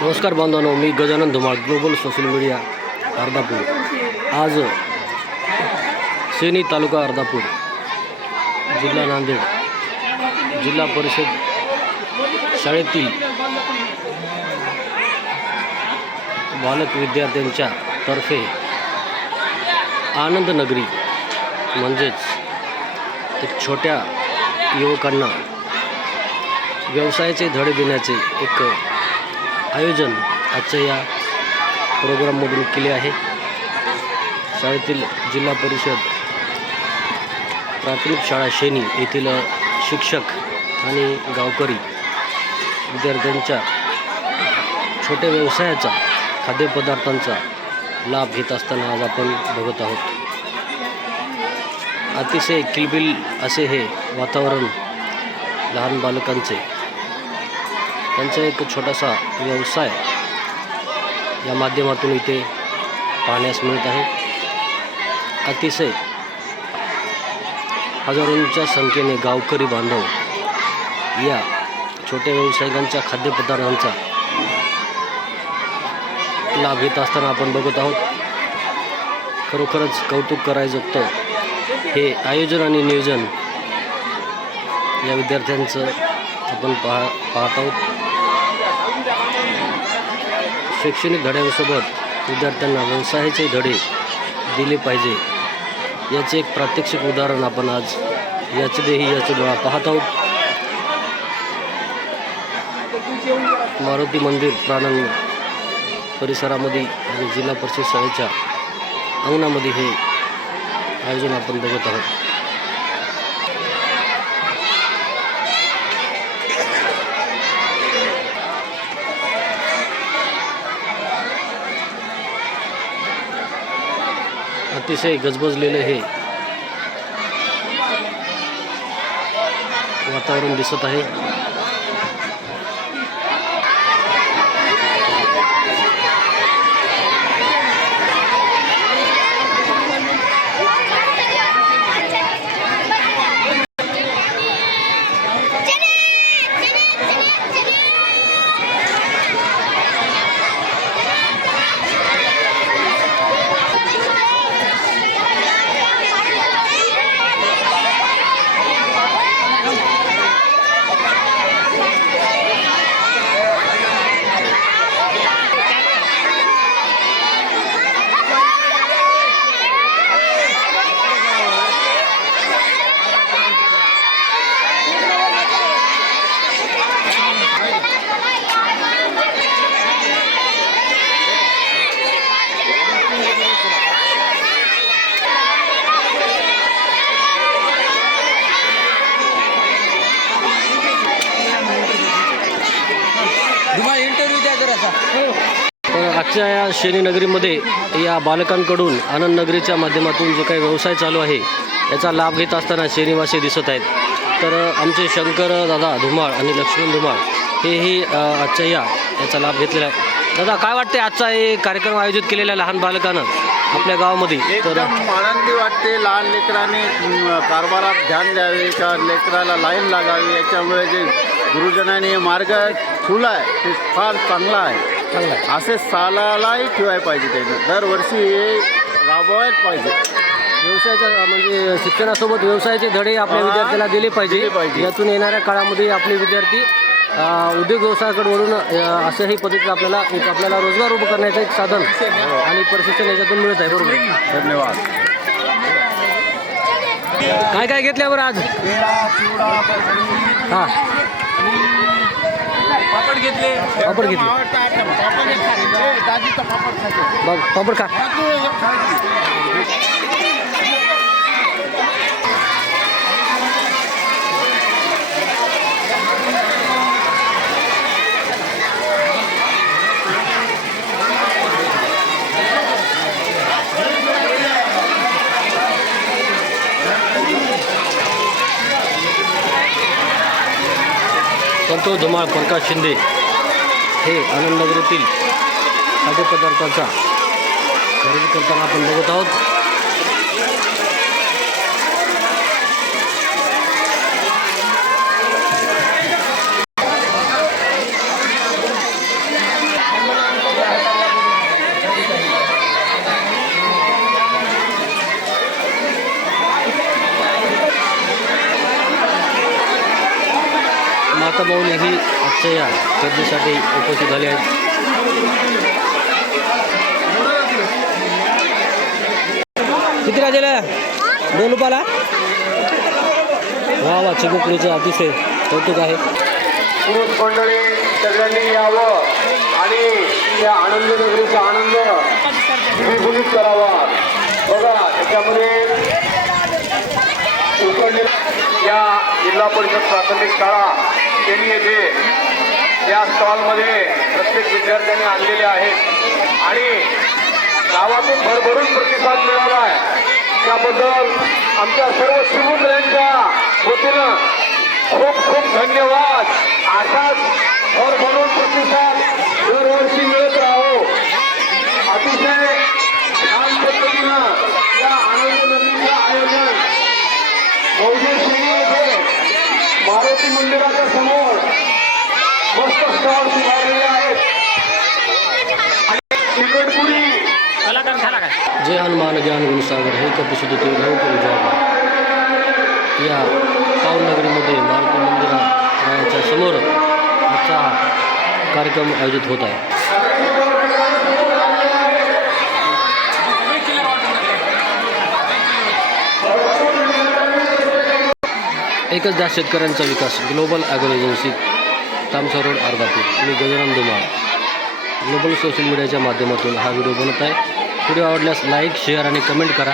नमस्कार बांधवांनो मी Gajanan Dhumal global social media Ardhapur. आज सेनी तालुका अर्धापूर जिल्हा नांदेड जिल्हा परिषद शाळेतील बालक विद्यार्थ्यांच्या तर्फे आनंदनगरी म्हणजेच एक छोट्या युवकांना व्यवसायाचे धडे देण्याचे एक आयोजन आजच्या या प्रोग्राममधून केले आहे. शाळेतील जिल्हा परिषद प्राथमिक शाळा शेनी येथील शिक्षक आणि गावकरी विद्यार्थ्यांच्या छोट्या व्यवसायाचा खाद्यपदार्थांचा लाभ घेत असताना आज आपण बघत आहोत. अतिशय किलबिल असे हे वातावरण लहान बालकांचे त्यांचा एक छोटासा व्यवसाय या माध्यमातून इथे पाहण्यास मिळत आहे. अतिशय हजारोंच्या संख्येने गावकरी बांधव या छोट्या व्यावसायिकांच्या खाद्यपदार्थांचा लाभ घेत असताना आपण बघत आहोत खरोखरच कौतुक करायचं तर हे आयोजन आणि नियोजन या विद्यार्थ्यांचं आपण पाहा पाहत आहोत. शैक्षणिक धड्यांसोबत विद्यार्थ्यांना व्यवसायाचे धडे दिले पाहिजे. याचे एक प्रात्यक्षिक उदाहरण आपण आज याचे देही याचे डोळा पाहत आहोत. मारुती मंदिर प्राणंग परिसरामध्ये आणि जिल्हा परिषद शाळेच्या अंगणामध्ये हे आयोजन आपण बघत आहोत. अतिशय गजबजलेलं हे वातावरण दिसत आहे. आजच्या या शनीनगरीमध्ये या बालकांकडून आनंदनगरीच्या माध्यमातून जो काही व्यवसाय चालू आहे याचा लाभ घेत असताना शनिवासी दिसत आहेत. तर आमचे शंकर दादा धुमाळ आणि लक्ष्मण धुमाळ हेही आजच्या या याचा लाभ घेतलेला आहे. दादा काय वाटते आजचा हे कार्यक्रम आयोजित केलेला आहे लहान बालकानं आपल्या गावामध्ये? तर आनंदी वाटते लहान लेकरांनी कारभारात ध्यान द्यावे का? लेकराला लाईन लागावी? याच्यामुळे जे गुरुजनाने मार्ग खुला आहे ते फार चांगला आहे. चांगला आहे. असे सालालाही ठेवायला पाहिजे त्याने. दरवर्षी हे राबवायला पाहिजे. व्यवसायाच्या म्हणजे शिक्षणासोबत व्यवसायाचे धडे आपल्या हा, विद्यार्थ्याला दिले पाहिजे. पाहिजे. यातून येणाऱ्या काळामध्ये आपले विद्यार्थी अ, उद्योग व्यवसायाकडे वळून अ, अशाही पद्धतीत आपल्याला एक आपल्याला रोजगार उभं करण्याचं एक साधन आणि प्रशिक्षण याच्यातून मिळत आहे. बरोबर? धन्यवाद. काय काय घेतल्यावर आज? हां. पापड घेतले. पापड घेतले. बघ पापड खा. संतोष धुमाळ प्रकाश शिंदे. हे आनंदनगरीतील खाद्यपदार्थाचा खरेदी करताना आपण बघत आहोत. माऊलीही आजच्या या गर्दीसाठी उपस्थित झाले आहेत. किती राजेला? दोन रुपयाला? वा वा चिमुकलीचं अतिशय कौतुक आहे. मंडळी सगळ्यांनी यावं आणि त्या आनंद नगरीचा आनंद द्विगुणित करावा. बघा त्याच्यामध्ये उकडले या जिल्हा परिषद प्राथमिक शाळा केली येथे या स्टॉलमध्ये प्रत्येक विद्यार्थ्यांनी आणलेले आहेत. आणि गावातून भरभरून प्रतिसाद मिळाला आहे. त्याबद्दल आमच्या सर्व शिवमुद्रांच्या वतीनं खूप खूप धन्यवाद. असाच भरभरून प्रतिसाद दरवर्षी मिळत राहो अतिशय छान पद्धतीनं या आनंद नदीचं आयोजन मौजे शिरी येथे मारुती मंदिराच्या समोर आहेत जय हनुमान ज्ञान गुणसागर हे कपिशुद्ध ते लवकर उजागर या पावनगरीमध्ये मारुती मंदिराच्या समोर आजचा कार्यक्रम आयोजित होत आहे. एकच दास शेतकऱ्यांचा विकास global agro agency Tamsa road Ardhapur. मी गजानन धुमाळ ग्लोबल सोशल मीडियाच्या माध्यमातून हा व्हिडिओ बनत आहे. व्हिडिओ आवडल्यास लाईक शेअर आणि कमेंट करा.